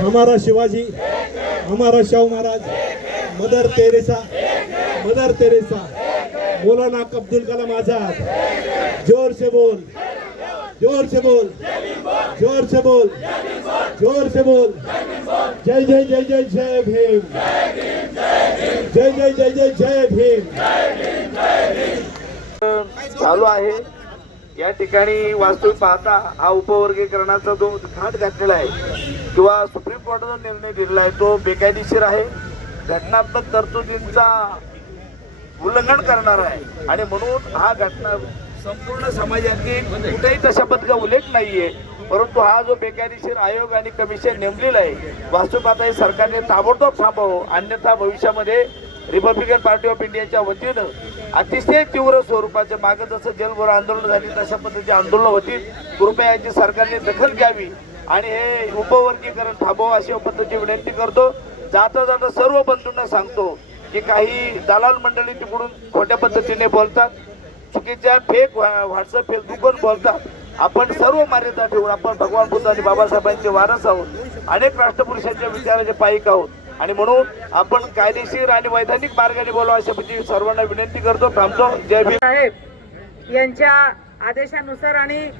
हमारा शिवाजी, हमारा Shahu Maharaj, mother Theresa, मौलाना अब्दुल कलाम आजाद। जोर से बोल, जोर से बोल, जोर से बोल, जोर से बोल। जय जय जय जय जय भीम, जय जय जय जय जय भीम। चालू आहे। या ठिकाणी वास्तविक पाहता हा उपवर्गीकरणाचा जो घाट घातलेला आहे किंवा सुप्रीम कोर्टाचा निर्णय दिलेला आहे तो बेकायदेशीर आहे, घटनात्मक तरतुदींचा उल्लंघन करणार आहे आणि म्हणून हा घटना संपूर्ण समाजातील कुठेही तशा पद्धतीचा उल्लेख नाहीये। परंतु हा जो बेकायदेशीर आयोग आणि कमिशन नेमलेला आहे वास्तविक पाहता हे सरकारने ताबडतोब थांबवावं, अन्यथा भविष्यामध्ये रिपब्लिकन पार्टी ऑफ इंडियाच्या वतीनं अतिशय तीव्र स्वरूपाच्या मागे जसं जलभरो आंदोलन झाली तशा पद्धतीचे आंदोलन होतील। कृपया याची सरकारने दखल घ्यावी आणि हे उपवर्गीकरण थांबवावं अशी पद्धतीची विनंती करतो। जाता जाता सर्व बंधूंना सांगतो की काही दलाल मंडळी तिकडून खोट्या पद्धतीने बोलतात, चुकीच्या फेक व्हॉट्सअप फेसबुकवर बोलतात। आपण सर्व मर्यादा ठेवून आपण भगवान बुद्ध आणि बाबासाहेबांचे वारस आहोत, अनेक राष्ट्रपुरुषांच्या विचाराचे पायिक आहोत आणि म्हणून आपण कायदेशीर आणि वैधानिक मार्गाने बोलावं अशा पद्धतीने सर्वांना विनंती करतो। थांबतो। जय भीम साहेब यांच्या आदेशानुसार आणि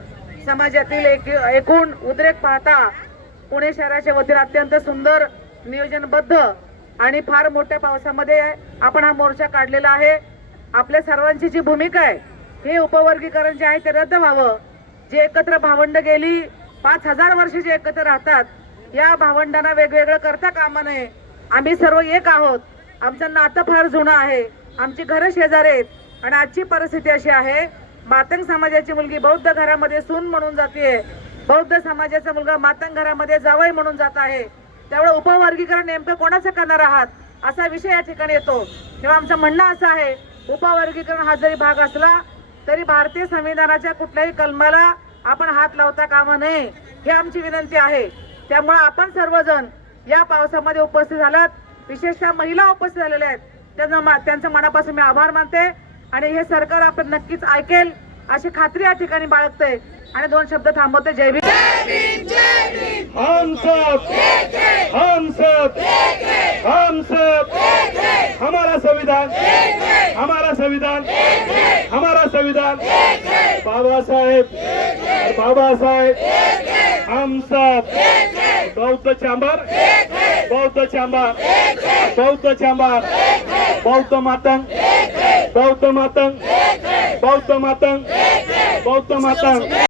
समाजातील एकूण उद्रेक पाहता पुणे शहराच्या वतीने अत्यंत सुंदर नियोजनबद्ध आणि फार मोठ्या पावसामध्ये आपण हा मोर्चा काढलेला आहे। आपल्या सर्वांची जी भूमिका आहे हे उपवर्गीकरण जे आहे ते रद्द व्हावं। जे एकत्र भावंड गेली 5000 वर्ष जे एकत्र राहतात या भावंडांना वेगवेगळं करता कामा नये। आम्ही सर्व एक आहोत, आमचं नातं फार जुनं आहे, आमची घरं शेजारी आहेत आणि आजची परिस्थिती अशी आहे मातंग समाजाची मुलगी बौद्ध घरामध्ये सून म्हणून जाते, बौद्ध समाजाचा मुलगा मातंग घरामध्ये जावई म्हणून जात आहे। त्यामुळे उपवर्गीकरण नेमकं कोणाचं करणार आहात असा विषय या ठिकाणी येतो। तेव्हा आमचं म्हणणं असं आहे उपवर्गीकरण हा जरी भाग असला तरी भारतीय संविधानाच्या कुठल्याही कलमाला आपण हात लावता कामा नये ही आमची विनंती आहे। त्यामुळे आपण सर्वजण या पावसामध्ये उपस्थित झालात, विशेषतः महिला उपस्थित झालेल्या आहेत, त्यांचं मनापासून मी आभार मानते आणि हे सरकार आपण नक्कीच ऐकेल अशी खात्री या ठिकाणी बाळगते आणि 2 शब्द थांबवते। जय भीम। हम सब हमारा संविधान, हमारा संविधान, हमारा संविधान। बाबा साहेब हम सब बौद्ध चांबर, बौद्ध चांबर, बौद्ध चांबर, बौद्ध मातंग, बौद्ध मातंग, बौद्ध मातंग, बौद्ध मातंग।